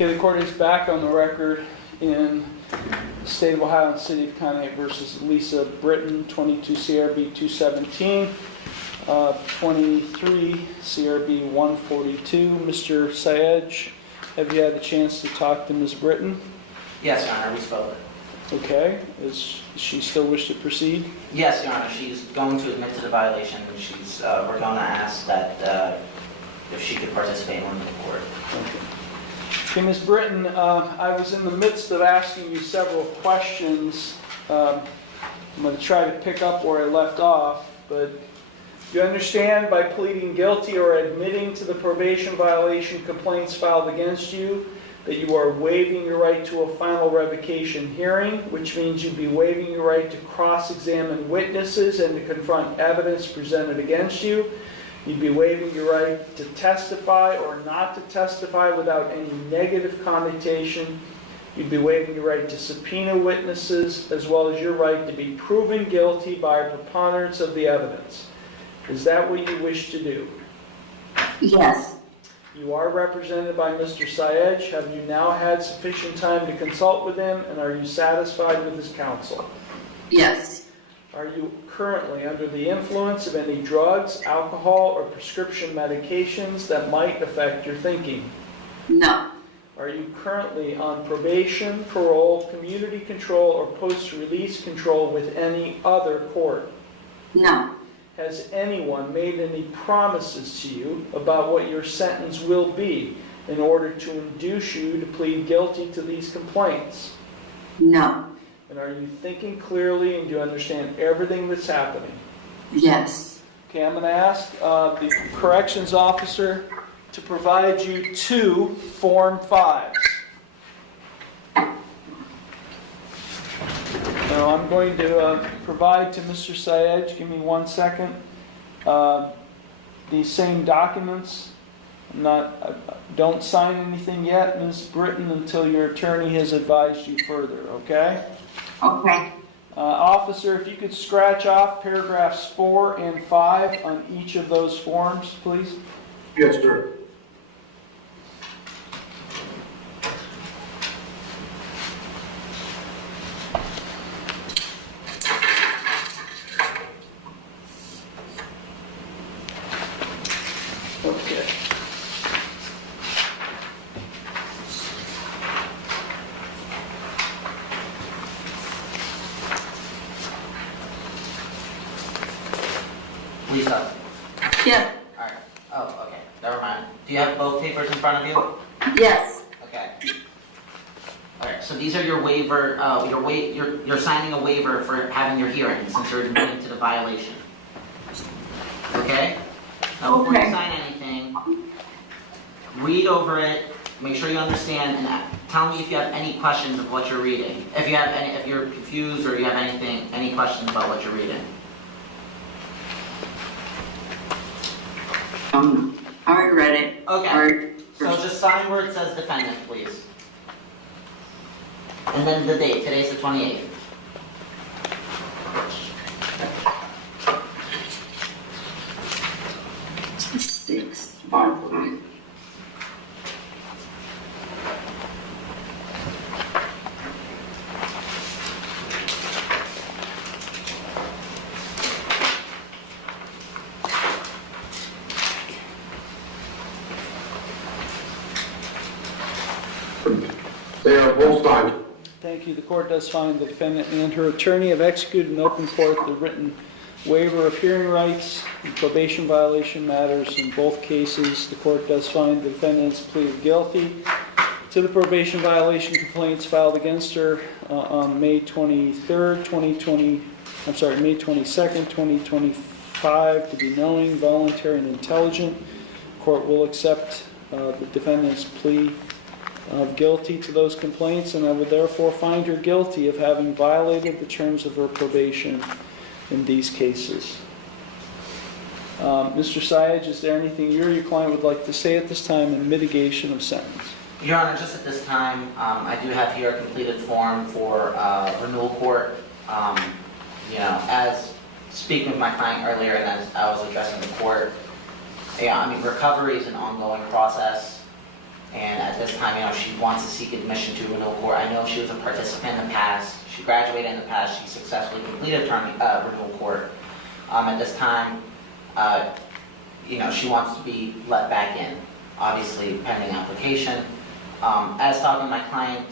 Okay, the court is back on the record in the State of Ohio and City of Conneaut versus Lisa Britton, 22 CRB 217, 23 CRB 142. Mr. Syedge, have you had a chance to talk to Ms. Britton? Yes, Your Honor, we spoke. Okay, does she still wish to proceed? Yes, Your Honor, she's going to admit to the violation, and we're going to ask that if she could participate in one of the court. Okay, Ms. Britton, I was in the midst of asking you several questions. I'm going to try to pick up where I left off, but do you understand by pleading guilty or admitting to the probation violation complaints filed against you that you are waiving your right to a final revocation hearing, which means you'd be waiving your right to cross-examine witnesses and to confront evidence presented against you? You'd be waiving your right to testify or not to testify without any negative connotation. You'd be waiving your right to subpoena witnesses, as well as your right to be proven guilty by a preponderance of the evidence. Is that what you wish to do? Yes. You are represented by Mr. Syedge. Have you now had sufficient time to consult with him, and are you satisfied with his counsel? Yes. Are you currently under the influence of any drugs, alcohol, or prescription medications that might affect your thinking? No. Are you currently on probation, parole, community control, or post-release control with any other court? No. Has anyone made any promises to you about what your sentence will be in order to induce you to plead guilty to these complaints? No. And are you thinking clearly and do you understand everything that's happening? Yes. Okay, I'm going to ask the corrections officer to provide you 2 Form 5s. Now I'm going to provide to Mr. Syedge, give me 1 second, these same documents. Don't sign anything yet, Ms. Britton, until your attorney has advised you further, okay? Okay. Officer, if you could scratch off paragraphs 4 and 5 on each of those forms, please. Yes, sir. Okay. Lisa? Yeah. All right. Oh, okay. Never mind. Do you have both papers in front of you? Yes. Okay. All right. So these are your waiver. You're signing a waiver for having your hearing since you're admitting to the violation. Okay. Now, before you sign anything, read over it. Make sure you understand, and tell me if you have any questions of what you're reading. If you're confused or you have any questions about what you're reading. I already read it. Okay. So just sign where it says defendant, please. And then the date. Today's the 28th. Six. 5. They are both signed. Thank you. The court does find the defendant and her attorney have executed in open court the written waiver of hearing rights and probation violation matters in both cases. The court does find the defendant's pleaded guilty to the probation violation complaints filed against her on May 22nd, 2025 to be knowing, voluntary, and intelligent. The court will accept the defendant's plea of guilty to those complaints, and I would therefore find her guilty of having violated the terms of her probation in these cases. Mr. Syedge, is there anything you or your client would like to say at this time in mitigation of sentence? Your Honor, just at this time, I do have here a completed form for renewal court. As speaking with my client earlier and as I was addressing the court, recovery is an ongoing process. And at this time, she wants to seek admission to renewal court. I know she was a participant in the past. She graduated in the past. She successfully completed renewal court. At this time, she wants to be let back in, obviously pending application. As talking to my client,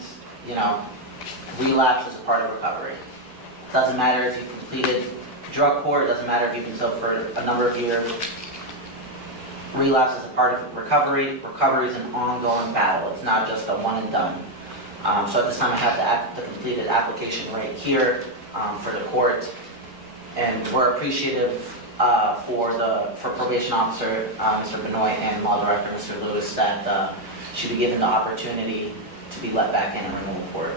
relapse is a part of recovery. Doesn't matter if you completed drug court, doesn't matter if you've been sober for a number of years. Relapse is a part of recovery. Recovery is an ongoing battle. It's not just a one and done. So at this time I have the completed application right here for the court. And we're appreciative for probation officer Mr. Benoit and law director Mr. Lewis that she be given the opportunity to be let back in renewal court.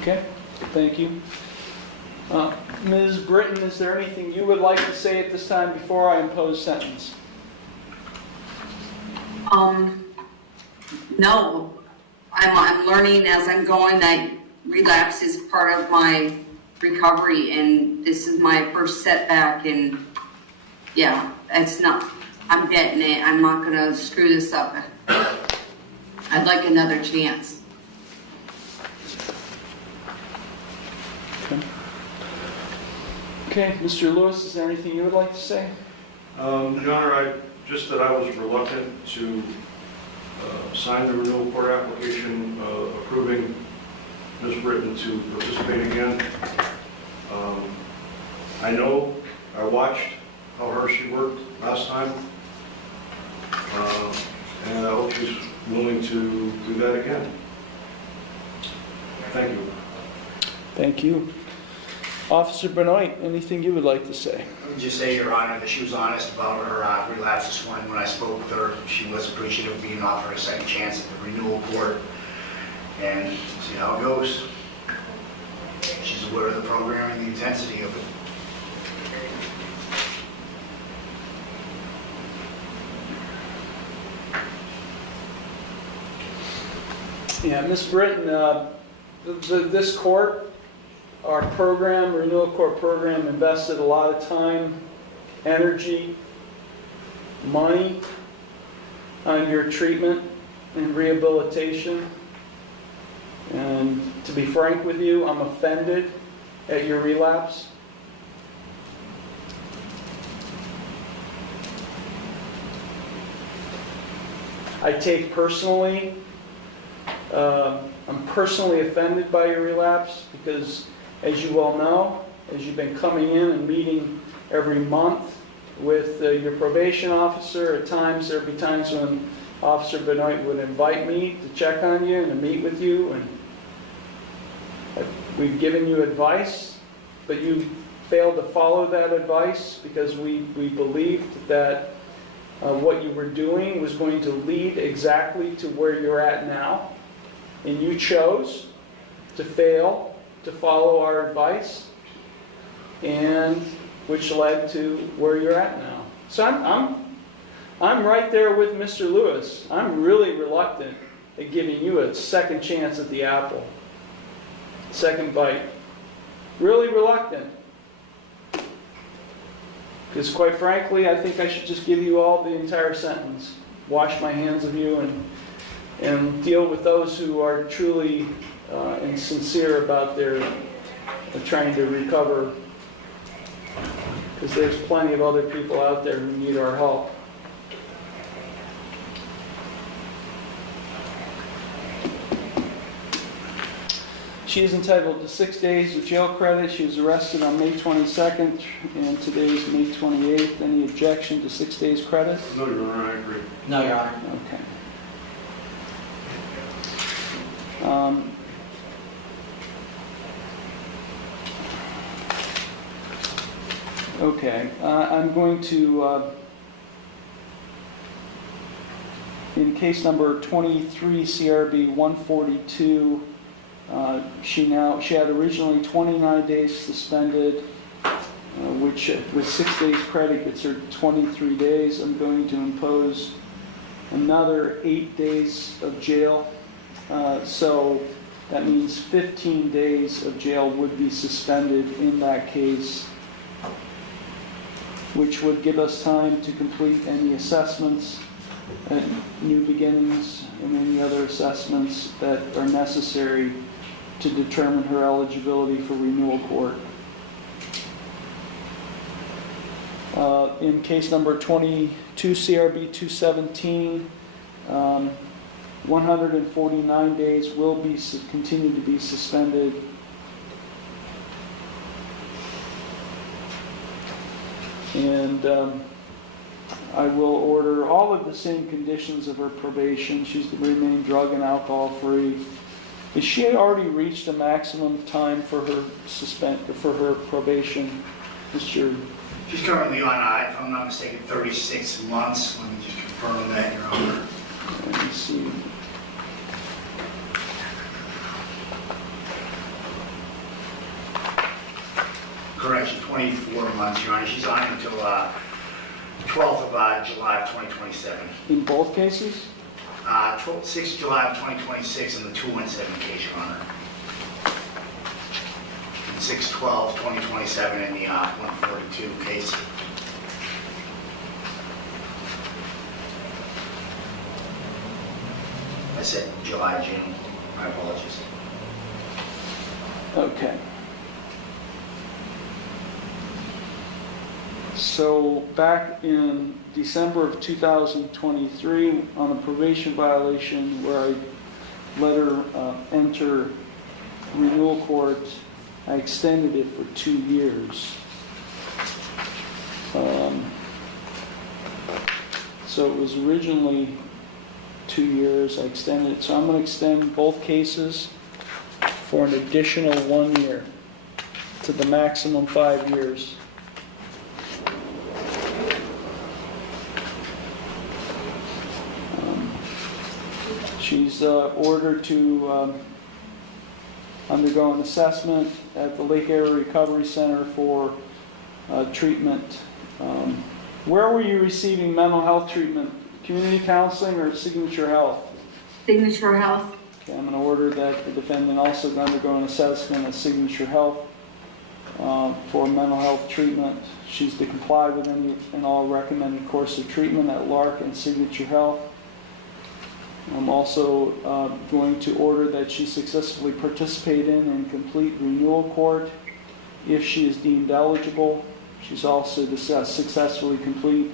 Okay, thank you. Ms. Britton, is there anything you would like to say at this time before I impose sentence? No. I'm learning as I'm going that relapse is part of my recovery, and this is my first setback, and yeah, I'm getting it. I'm not gonna screw this up. I'd like another chance. Okay, Mr. Lewis, is there anything you would like to say? Your Honor, just that I was reluctant to sign the renewal court application approving Ms. Britton to participate again. I watched how hard she worked last time, and I hope she's willing to do that again. Thank you. Thank you. Officer Benoit, anything you would like to say? Let me just say, Your Honor, that she was honest about her relapse this morning. When I spoke with her, she was appreciative of being offered a second chance at the renewal court, and see how it goes. She's aware of the program and the intensity of it. Yeah, Ms. Britton, this court, our program, renewal court program, invested a lot of time, energy, money on your treatment and rehabilitation. And to be frank with you, I'm offended at your relapse. I take personally, I'm personally offended by your relapse because, as you well know, as you've been coming in and meeting every month with your probation officer, at times there'd be times when Officer Benoit would invite me to check on you and to meet with you, and we've given you advice, but you failed to follow that advice because we believed that what you were doing was going to lead exactly to where you're at now, and you chose to fail to follow our advice, and which led to where you're at now. So I'm right there with Mr. Lewis. I'm really reluctant at giving you a second chance at the apple, second bite. Really reluctant. Because quite frankly, I think I should just give you all the entire sentence, wash my hands of you, and deal with those who are truly and sincere about their trying to recover, because there's plenty of other people out there who need our help. She is entitled to 6 days of jail credit. She was arrested on May 22nd, and today is May 28th. Any objection to 6 days credit? No, Your Honor, I agree. No, Your Honor. Okay. Okay, I'm going to, in case number 23 CRB 142, she had originally 29 days suspended, which with 6 days credit gets her 23 days. I'm going to impose another 8 days of jail. So that means 15 days of jail would be suspended in that case, which would give us time to complete any assessments new beginnings and any other assessments that are necessary to determine her eligibility for renewal court. In case number 22 CRB 217, 149 days will be continue to be suspended. And I will order all of the same conditions of her probation. She's to remain drug and alcohol free. Has she already reached a maximum time for her probation, Mr. She's currently on, if I'm not mistaken, 36 months. Let me just confirm that, Your Honor. Let me see. Correction, 24 months, Your Honor. She's on until 12th of July of 2027. In both cases? 6th July of 2026 in the 217 case, Your Honor. And 6/12/2027 in the 142 case. I said July, June. My apologies. Okay. So back in December of 2023, on a probation violation where I let her enter renewal court, I extended it for 2 years. So it was originally 2 years, I extended it. So I'm going to extend both cases for an additional 1 year to the maximum 5 years. She's ordered to undergo an assessment at the Lake Area Recovery Center for treatment. Where were you receiving mental health treatment? Community counseling or Signature Health? Signature Health. Okay, I'm going to order that the defendant also undergo an assessment at Signature Health for mental health treatment. She's to comply with any and all recommended course of treatment at LARC and Signature Health. I'm also going to order that she successfully participate in and complete renewal court if she is deemed eligible. She's also to successfully complete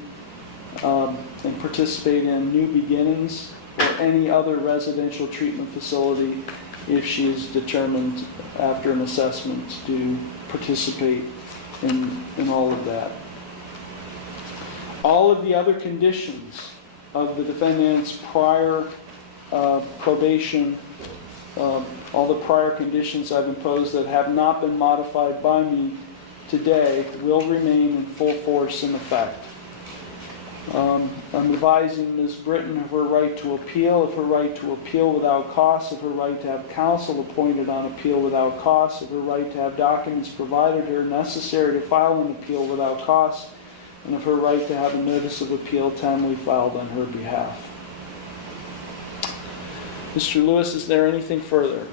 and participate in New Beginnings or any other residential treatment facility if she is determined after an assessment to participate in all of that. All of the other conditions of the defendant's prior probation, all the prior conditions I've imposed that have not been modified by me today will remain in full force and effect. I'm advising Ms. Britton of her right to appeal, of her right to appeal without cost, of her right to have counsel appointed on appeal without cost, of her right to have documents provided her necessary to file an appeal without cost, and of her right to have a notice of appeal timely filed on her behalf. Mr. Lewis, is there anything further?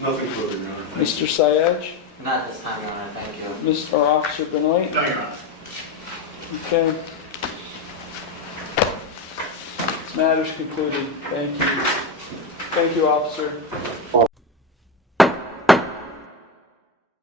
Nothing further, Your Honor. Thank you. Mr. Syed? Not this time, Your Honor, thank you. Mr. Officer Benoit? No, Your Honor. Okay. This matter's concluded. Thank you. Thank you, officer.